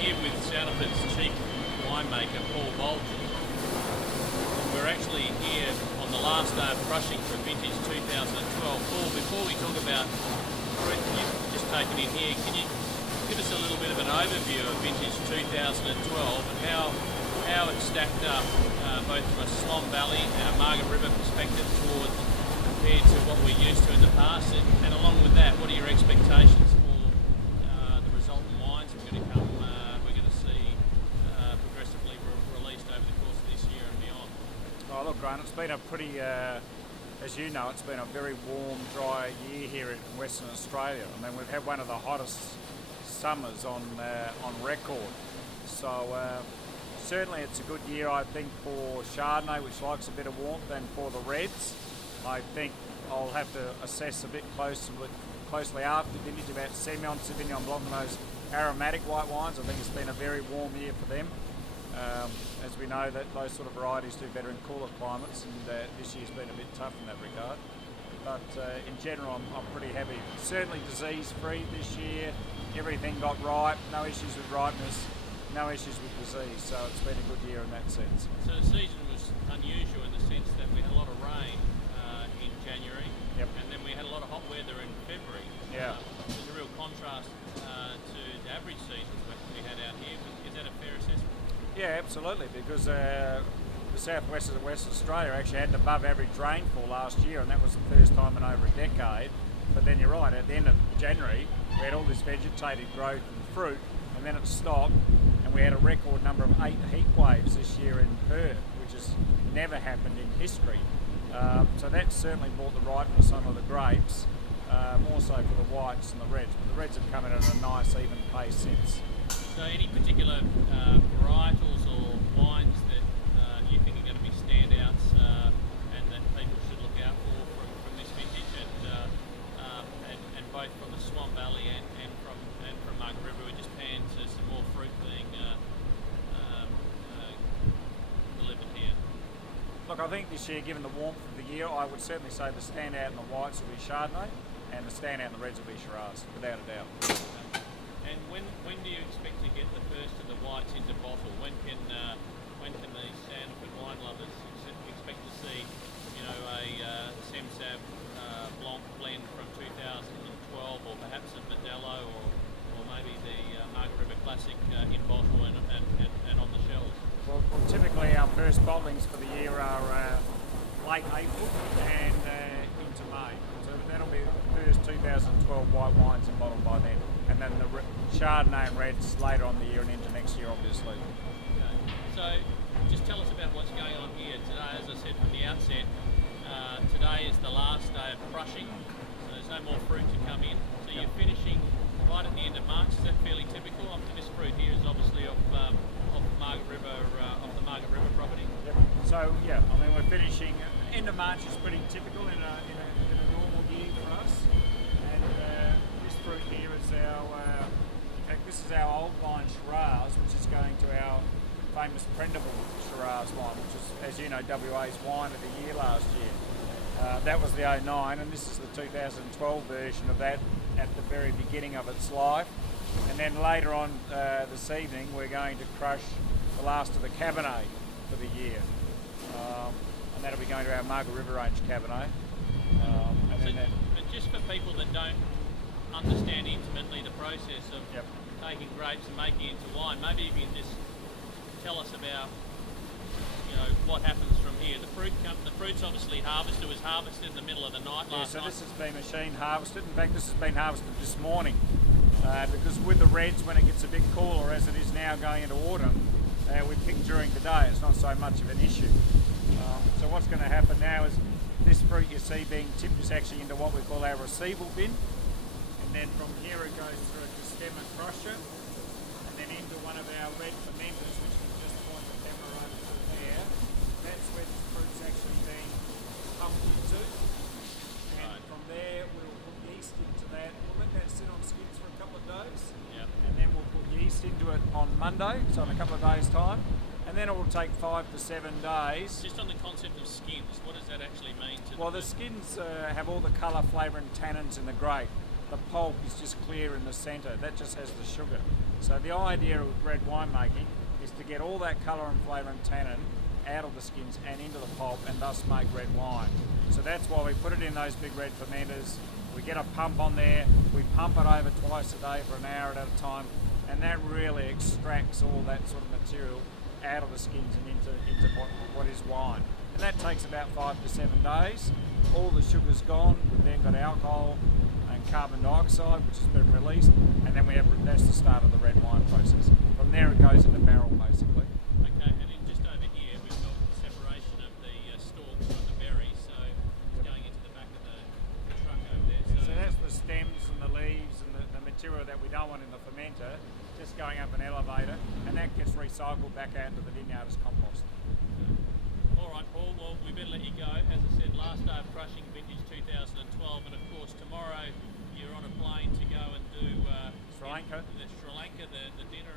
here with Sandalford's chief winemaker, Boulden. We're actually here on the last day of crushing for vintage 2012. Paul, before we talk about fruit you've just taken in here, can you give us a little bit of an overview of vintage 2012 and how it stacked up both from a Swan Valley and a Margaret River perspective compared to what we're used to in the past, and along with that, what are your expectations for the resultant wines we're going to see progressively released over the course of this year and beyond? Oh, look, Grant, it's been a pretty, as you know, it's been a very warm, dry year here in Western Australia. I mean, we've had one of the hottest summers on record. So certainly it's a good year, I think, for Chardonnay, which likes a bit of warmth, and for the reds. I think I'll have to assess a bit closely after vintage about Semillon, Sauvignon Blanc, and those aromatic white wines. I think it's been a very warm year for them. As we know, that those sort of varieties do better in cooler climates, and this year's been a bit tough in that regard. But in general, I'm pretty happy. Certainly disease-free this year. Everything got ripe, no issues with ripeness, no issues with disease. So it's been a good year in that sense. So the season was unusual in the sense that we had a lot of rain in January, yep, and then we had a lot of hot weather in February. Yeah. There's a real contrast to the average seasons that we had out here. Is that a fair assessment? Yeah, absolutely, because the southwest of Western Australia actually had an above average rainfall last year, and that was the first time in over a decade. But then you're right, at the end of January we had all this vegetated growth and fruit, and then it stopped, and we had a record number of 8 heat waves this year in Perth, which has never happened in history. So that certainly brought the ripeness onto the grapes, more so for the whites and the reds. But the reds have come in at a nice even pace since. So any particular varietals or wines that you think are going to be standouts and that people should look out for from this vintage, and both from the Swan Valley and from Margaret River? We just panned to some more fruit being delivered here. Look, I think this year, given the warmth of the year, I would certainly say the standout in the whites will be Chardonnay, and the standout in the reds will be Shiraz, without a doubt. And when do you expect to get the first of the whites into bottle? When can the Sandalford wine lovers expect to see, you know, a Semsav Blanc blend from 2012, or perhaps a Modelo, or maybe the Margaret River Classic in bottle and on the shelves? Well, typically our first bottlings for the year are late April and into May. So that'll be the first 2012 white wines in bottle by then. And then the Chardonnay and reds later on the year and into next year, obviously. Okay. So just tell us about what's going on here today. As I said from the outset, today is the last day of crushing, so there's no more fruit to come in. So you're finishing right at the end of March. Is that fairly typical? This fruit here is obviously off Margaret River, off the Margaret River property. Yep. So yeah, I mean, we're finishing. End of March is pretty typical in a normal year for us. And this fruit here is our. In fact, this is our old line Shiraz, which is going to our famous Prendable Shiraz wine, which is, as you know, WA's wine of the year last year. That was the 09, and this is the 2012 version of that at the very beginning of its life. And then later on this evening, we're going to crush the last of the Cabernet for the year. And that'll be going to our Margaret River range Cabernet. But just for people that don't understand intimately the process of taking grapes and making it into wine, maybe you can just tell us about, you know, what happens from here. The fruit's obviously harvested. It was harvested in the middle of the night last night. So this has been machine harvested. In fact, this has been harvested this morning because with the reds, when it gets a bit cooler, as it is now going into autumn, we pick during the day. It's not so much of an issue. So what's going to happen now is this fruit you see being tipped is actually into what we call our receival bin, and then from here it goes through a stemmer crusher, and then into one of our red fermenters, which we just point the camera over to there. That's where this fruit's actually being pumped into, and from there we'll put yeast into that. We'll let that sit on skins for a couple of days, and then we'll put yeast into it on Monday, so in a couple of days' time. And then it will take 5 to 7 days. Just on the concept of skins, what does that actually mean to Well, the skins have all the colour, flavour and tannins in the grape. The pulp is just clear in the centre. That just has the sugar. So the idea of red wine making is to get all that colour and flavour and tannin out of the skins and into the pulp, and thus make red wine. So that's why we put it in those big red fermenters. We get a pump on there, we pump it over twice a day for an hour at a time, and that really extracts all that sort of material out of the skins and into what is wine. And that takes about 5 to 7 days. All the sugar's gone, we've then got alcohol and carbon dioxide, which has been released, and then that's the start of the red wine process. From there it goes in the barrel basically. Okay, and then just over here we've got the separation of the stalks from the berries, so it's going into the back of the truck over there. So that's the stems and the leaves and the material that we don't want in the fermenter, just going up an elevator, and that gets recycled back out into the vineyard as compost. All right, Paul, well, we better let you go. As I said, last day of crushing, vintage 2012, and of course tomorrow you're on a plane to go and do Sri Lanka. the dinner